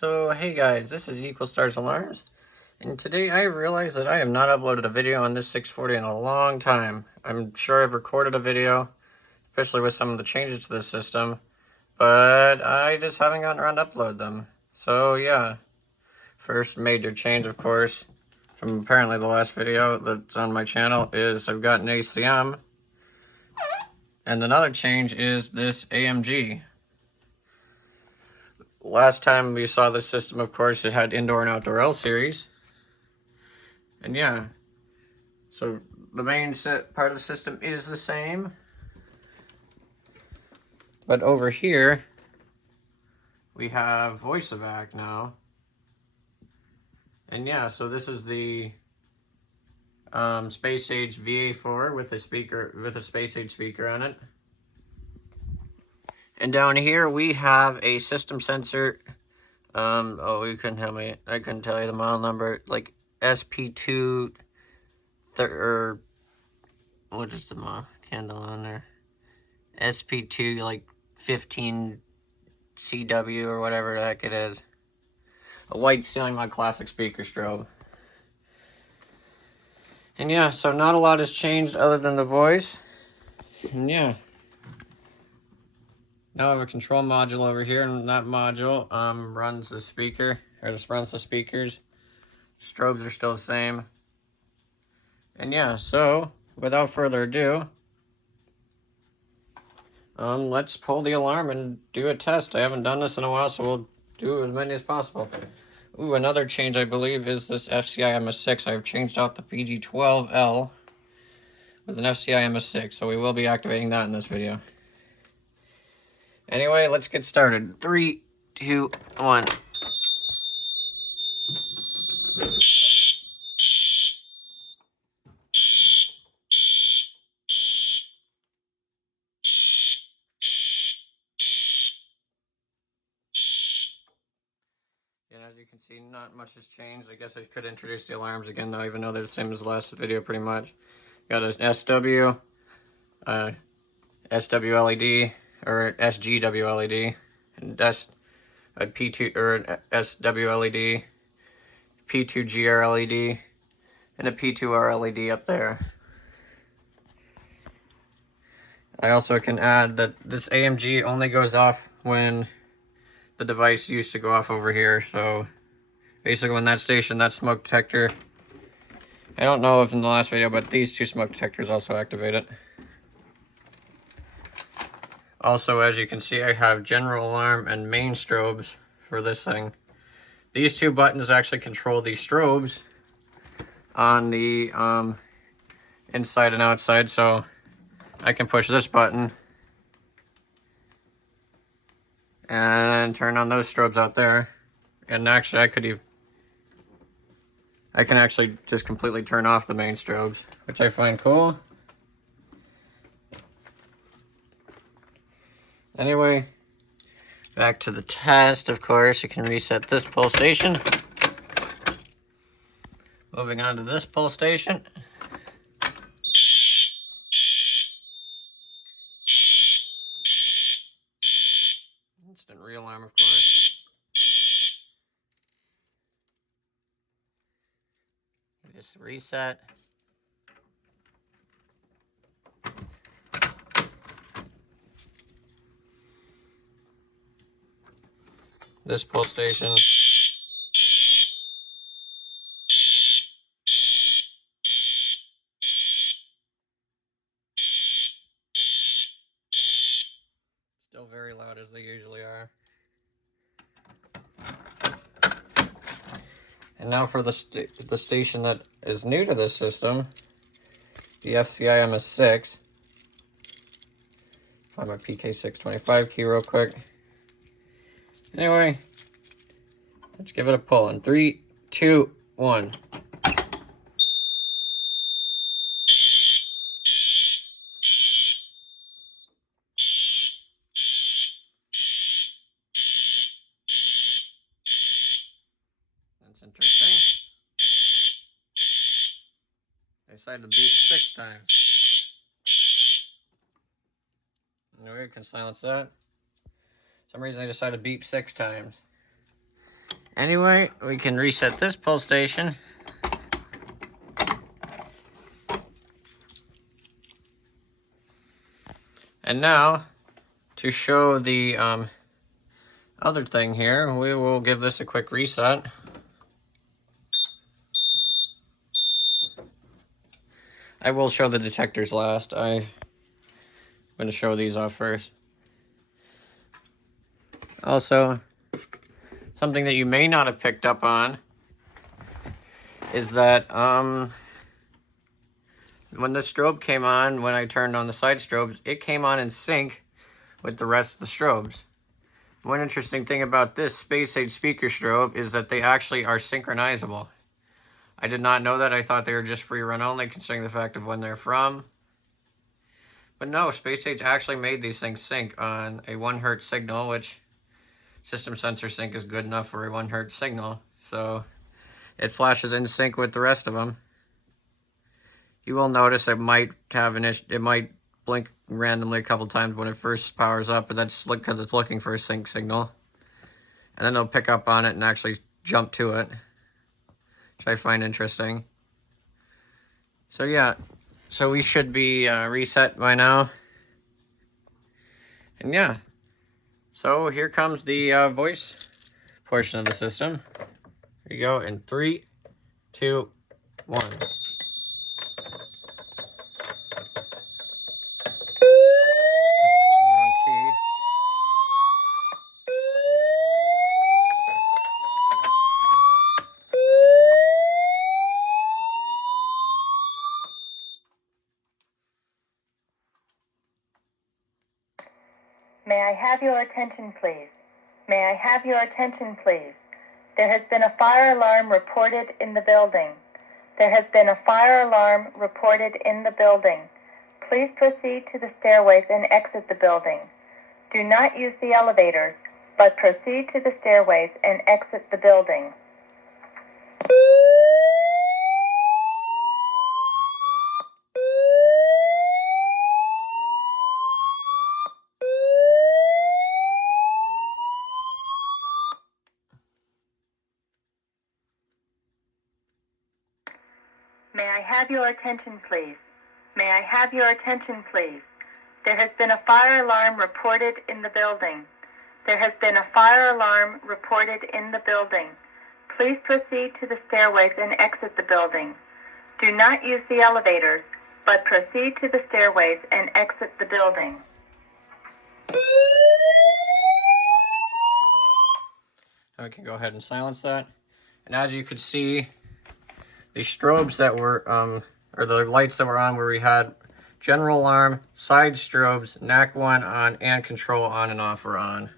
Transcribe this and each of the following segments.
So hey guys, this is Equal Stars Alarms, and today I realized that I have not uploaded a video on this 640 in a long time. I'm sure I've recorded a video, especially with some of the changes to the system, but I just haven't gotten around to upload them. So yeah, first major change, of course, from apparently the last video that's on my channel is I've got an ACM, and another change is this AMG. Last time we saw this system, of course, it had indoor and outdoor L series. And yeah, so the main part of the system is the same. But over here, we have voice evac now. And yeah, so this is the Space Age VA4 with a Space Age speaker on it. And down here we have a system sensor. Oh, you couldn't tell me. I couldn't tell you the model number. Like SP2, or what is the model candle on there? SP2 like 15 CW or whatever the heck it is. A white ceiling mod classic speaker strobe. And yeah, so not a lot has changed other than the voice. And yeah. Now I have a control module over here, and that module runs the speaker, or this runs the speakers. Strobes are still the same. And yeah, so without further ado, let's pull the alarm and do a test. I haven't done this in a while, so we'll do as many as possible. Ooh, another change I believe is this FCI MS6. I've changed out the PG12L with an FCI MS6, so we will be activating that in this video. Anyway, let's get started. 3, 2, 1. And as you can see, not much has changed. I guess I could introduce the alarms again, though, even though they're the same as the last video, pretty much. Got an SW, SW LED, or SGW LED, and a P2 or an SW LED, P2GR LED, and a P2R LED up there. I also can add that this AMG only goes off when the device used to go off over here. So basically when that station, that smoke detector, I don't know if in the last video, but these two smoke detectors also activate it. Also, as you can see, I have general alarm and main strobes for this thing. These two buttons actually control these strobes on the inside and outside, so I can push this button and turn on those strobes out there. And actually I can actually just completely turn off the main strobes, which I find cool. Anyway, back to the test. Of course, you can reset this pull station. Moving on to this pull station. Instant re-alarm, of course. Just reset. This pull station. Still very loud as they usually are. And now for the station that is new to this system, the FCI MS6. Find my PK625 key real quick. Anyway, let's give it a pull in 3, 2, 1. That's interesting. I decided to beep 6 times. Anyway, we can silence that. For some reason I decided to beep 6 times. Anyway, we can reset this pull station. And now, to show the other thing here, we will give this a quick reset. I will show the detectors last. I'm going to show these off first. Also, something that you may not have picked up on is that when the strobe came on, when I turned on the side strobes, it came on in sync with the rest of the strobes. One interesting thing about this space age speaker strobe is that they actually are synchronizable. I did not know that. I thought they were just free run only, considering the fact of when they're from. But no, Space Age actually made these things sync on a 1 Hz signal, which system sensor sync is good enough for a 1 Hz signal. So it flashes in sync with the rest of them. You will notice it might have an issue. It might blink randomly a couple times when it first powers up, but that's because it's looking for a sync signal. And then it'll pick up on it and actually jump to it, which I find interesting. So yeah, so we should be reset by now. And yeah, so here comes the voice portion of the system. Here you go in 3, 2, 1. May I have your attention, please? May I have your attention, please? There has been a fire alarm reported in the building. There has been a fire alarm reported in the building. Please proceed to the stairways and exit the building. Do not use the elevators, but proceed to the stairways and exit the building. May I have your attention, please? May I have your attention, please? There has been a fire alarm reported in the building. There has been a fire alarm reported in the building. Please proceed to the stairways and exit the building. Do not use the elevators, but proceed to the stairways and exit the building. Now we can go ahead and silence that. And as you could see, the strobes that were, or the lights that were on where we had general alarm, side strobes, NAC1 on, and control on and off are on.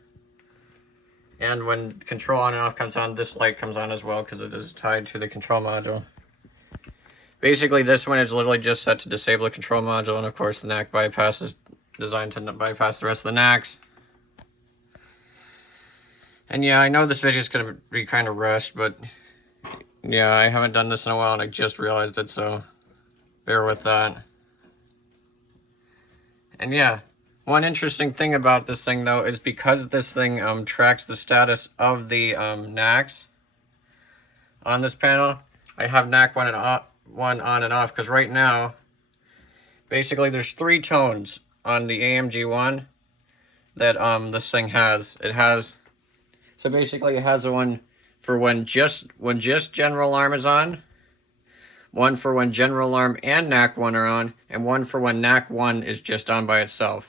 And when control on and off comes on, this light comes on as well because it is tied to the control module. Basically, this one is literally just set to disable the control module, and of course the NAC bypass is designed to bypass the rest of the NACs. And yeah, I know this video is going to be kind of rushed, but yeah, I haven't done this in a while and I just realized it, so bear with that. And yeah, one interesting thing about this thing though is because this thing tracks the status of the NACs on this panel, I have NAC1 on and off because right now, basically there's 3 tones on the AMG1 that this thing has. It has, so basically it has one for when just general alarm is on, one for when general alarm and NAC1 are on, and one for when NAC1 is just on by itself.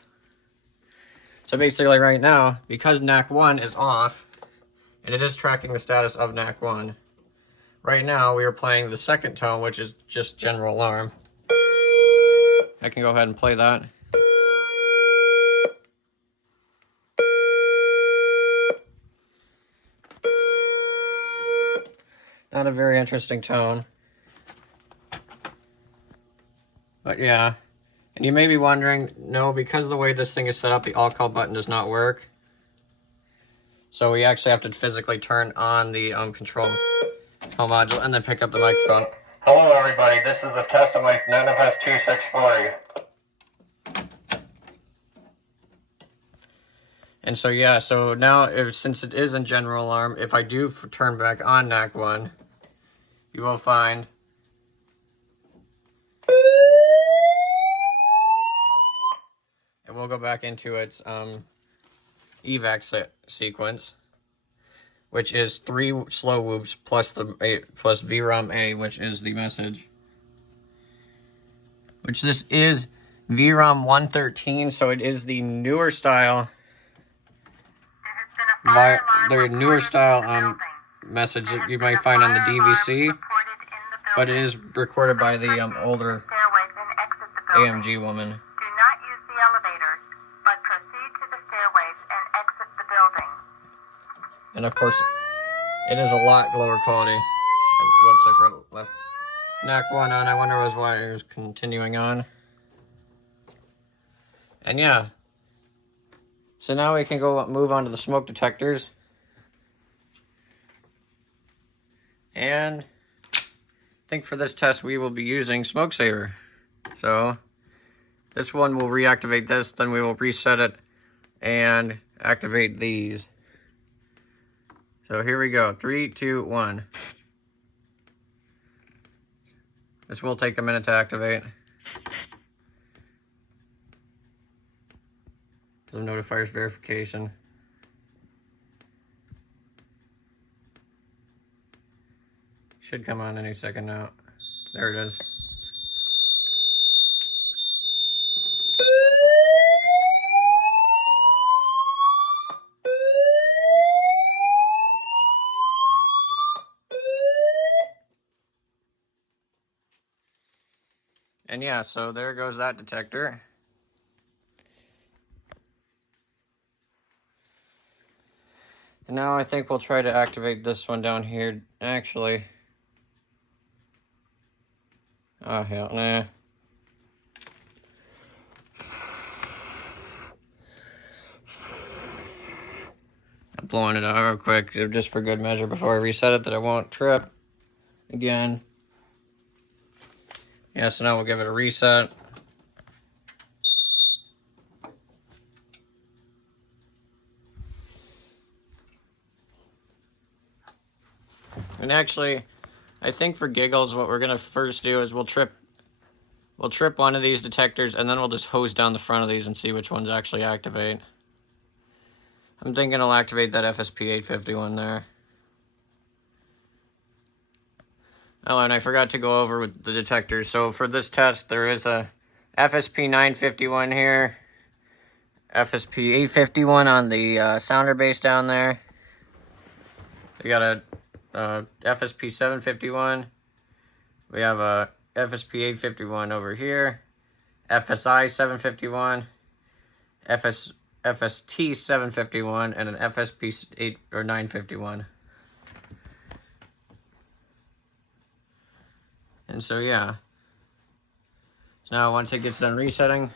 So basically right now, because NAC1 is off, and it is tracking the status of NAC1, right now we are playing the second tone, which is just general alarm. I can go ahead and play that. Not a very interesting tone. But yeah, and you may be wondering, no, because of the way this thing is set up, the all-call button does not work. So we actually have to physically turn on the control module and then pick up the microphone. Hello everybody, this is a test of my NFS2-640. And so yeah, so now since it is in general alarm, if I do turn back on NAC 1, you will find it will go back into its evac sequence, which is 3 slow whoops plus VROM A, which is the message. Which this is VROM 113, so it is the newer style. The newer style message that you might find on the DVC, but it is recorded by the older AMG woman. Do not use the elevators, but proceed to the stairways and exit the building. And of course, it is a lot lower quality. And, whoops, I left NAC 1 on. I wonder why it was continuing on. And yeah. So now we can move on to the smoke detectors. And I think for this test we will be using Smoke Saver. So this one will reactivate this, then we will reset it and activate these. So here we go. 3, 2, 1. This will take a minute to activate. Some Notifier's verification. Should come on any second now. There it is. And yeah, so there goes that detector. And now I think we'll try to activate this one down here. Actually. Oh, hell, nah. I'm blowing it out real quick, just for good measure before I reset it, that I won't trip again. Yeah, so now we'll give it a reset. And actually, I think for giggles, what we're gonna first do is we'll trip one of these detectors, and then we'll just hose down the front of these and see which ones actually activate. I'm thinking I'll activate that FSP-851 there. Oh, and I forgot to go over with the detectors. So for this test, there is a FSP-951 here, FSP-851 on the sounder base down there. We got a FSP-751. We have a FSP-851 over here, FSI-751, FST-751, and an FSP-8 or 951. And so yeah. So now once it gets done resetting,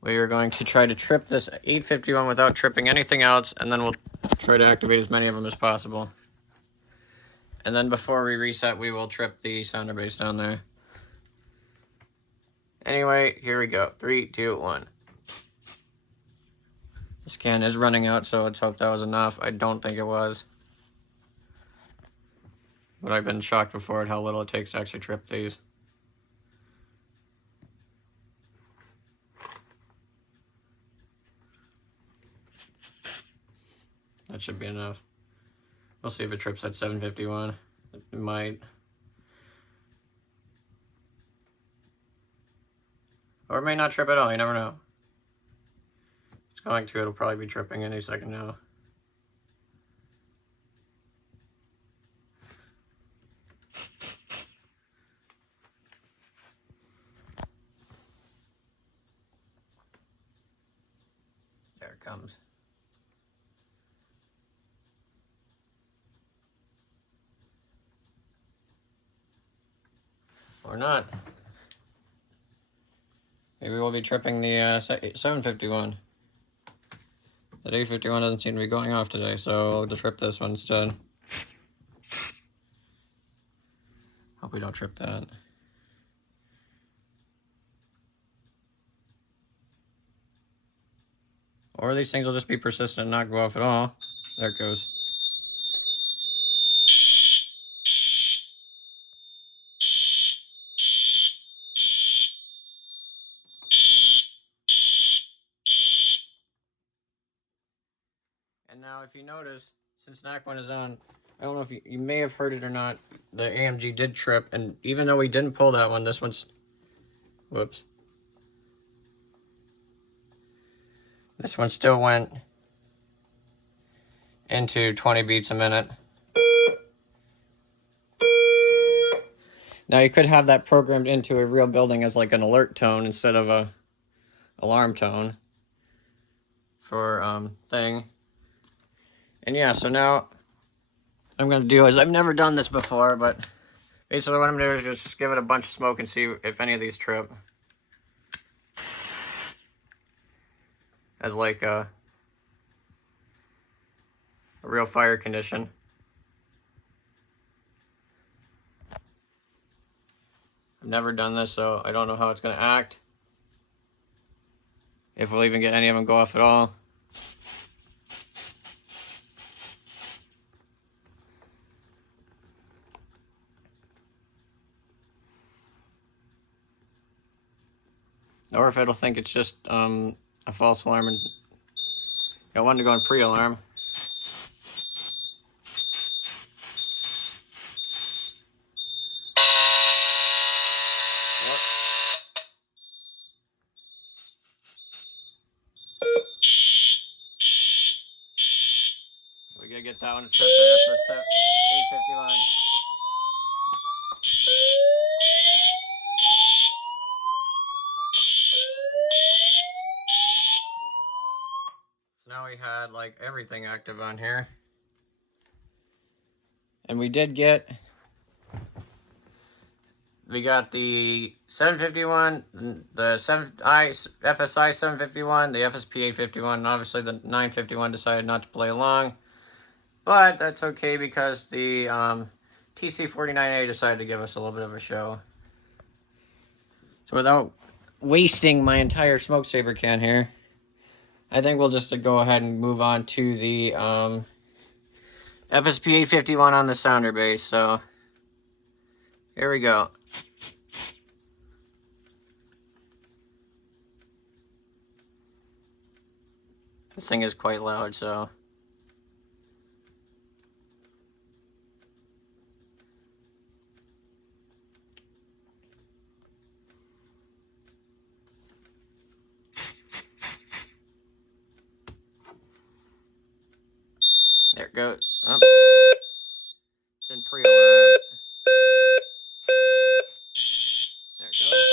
we are going to try to trip this 851 without tripping anything else, and then we'll try to activate as many of them as possible. And then before we reset, we will trip the sounder base down there. Anyway, here we go. 3, 2, 1. The scan is running out, so let's hope that was enough. I don't think it was. But I've been shocked before at how little it takes to actually trip these. That should be enough. We'll see if it trips at 751. It might. Or it may not trip at all, you never know. It's going to, it'll probably be tripping any second now. There it comes. Or not. Maybe we'll be tripping the 751. That 851 doesn't seem to be going off today, so I'll just trip this one instead. Hope we don't trip that. Or these things will just be persistent and not go off at all. There it goes. And now if you notice, since NAC 1 is on, I don't know if you may have heard it or not, the AMG did trip, and even though we didn't pull that one, this one's, whoops. This one still went into 20 beats a minute. Now you could have that programmed into a real building as like an alert tone instead of a alarm tone for thing. And yeah, so now what I'm gonna do is, I've never done this before, but basically what I'm gonna do is just give it a bunch of smoke and see if any of these trip. As like a real fire condition. I've never done this, so I don't know how it's gonna act. If we'll even get any of them go off at all. Or if it'll think it's just a false alarm and I wanted to go on pre-alarm. So we gotta get that one to trip. There's the 851. So now we had like everything active on here. And we got the 751, the FSI 751, the FSP 851, and obviously the 951 decided not to play along. But that's okay because the TC49A decided to give us a little bit of a show. So without wasting my entire smoke saber can here, I think we'll just go ahead and move on to the FSP 851 on the sounder base. So here we go. This thing is quite loud, so. There it goes. Oh. It's in pre-alarm. There it goes.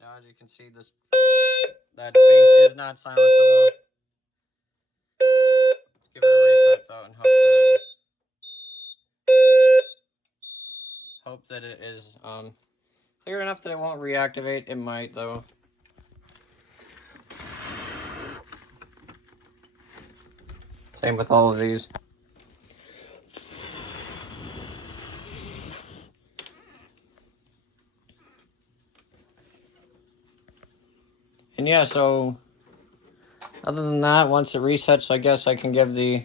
Now as you can see, that bass is not silenceable. Let's give it a reset though and hope that it is clear enough that it won't reactivate. It might though. Same with all of these. And yeah, so other than that, once it resets, I guess I can give the...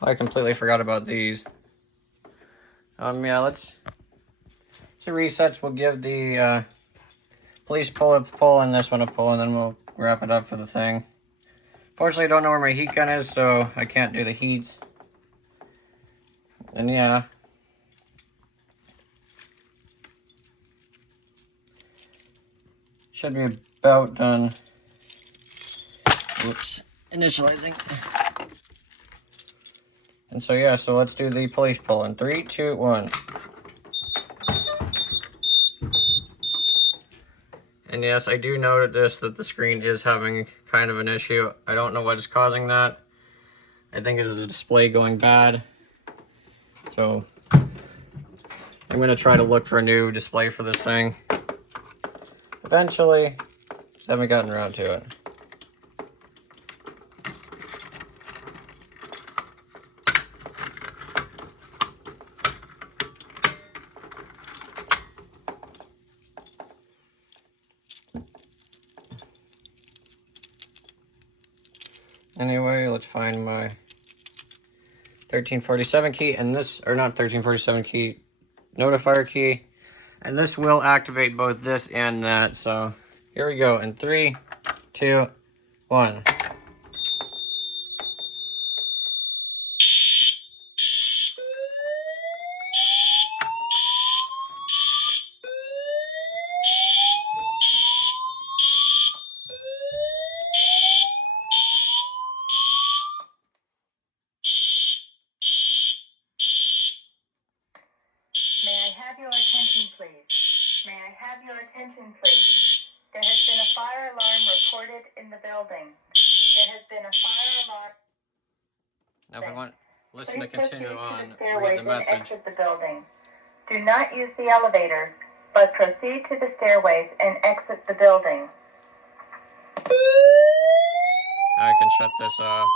I completely forgot about these. Yeah, let's... Once it resets, we'll give the police pull a pull and this one a pull, and then we'll wrap it up for the thing. Fortunately, I don't know where my heat gun is, so I can't do the heats. And yeah. Should be about done. Oops. Initializing. And so yeah, so let's do the police pull in 3, 2, 1. And yes, I do notice that the screen is having kind of an issue. I don't know what is causing that. I think it's the display going bad. So I'm going to try to look for a new display for this thing. Eventually, haven't gotten around to it. Anyway, let's find my 1347 key, and this, or not 1347 key, Notifier key, and this will activate both this and that. So here we go in 3, 2, 1. May I have your attention, please? May I have your attention, please? There has been a fire alarm reported in the building. There has been a fire alarm. Now if I want listen to Please proceed continue on, to the read stairways the and message. exit the building. Do not use the elevator, but proceed to the stairways and exit the building. I can shut this off.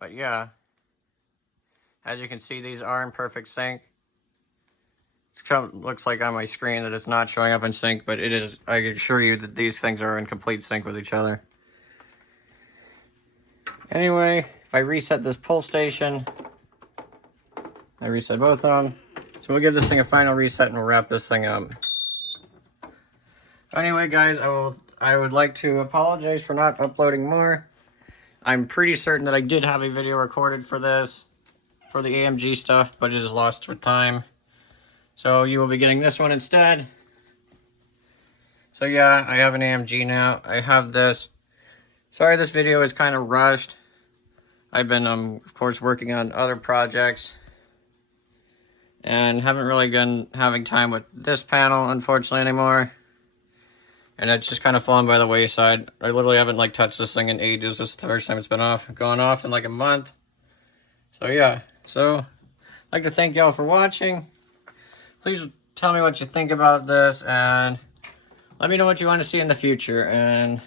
But yeah, as you can see, these are in perfect sync. It looks like on my screen that it's not showing up in sync, but it is. I can assure you that these things are in complete sync with each other. Anyway, if I reset this pull station, I reset both of them. So we'll give this thing a final reset and we'll wrap this thing up. Anyway, guys, I would like to apologize for not uploading more. I'm pretty certain that I did have a video recorded for this, for the AMG stuff, but it is lost with time. So you will be getting this one instead. So yeah, I have an AMG now. I have this. Sorry this video is kind of rushed. I've been, of course, working on other projects. And haven't really been having time with this panel, unfortunately, anymore. And it's just kind of fallen by the wayside. I literally haven't, like, touched this thing in ages. This is the first time it's been gone off in, like, a month. So yeah. So, I'd like to thank y'all for watching. Please tell me what you think about this, and let me know what you want to see in the future. And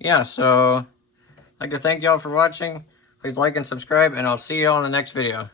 yeah, so I'd like to thank y'all for watching. Please like and subscribe, and I'll see y'all in the next video.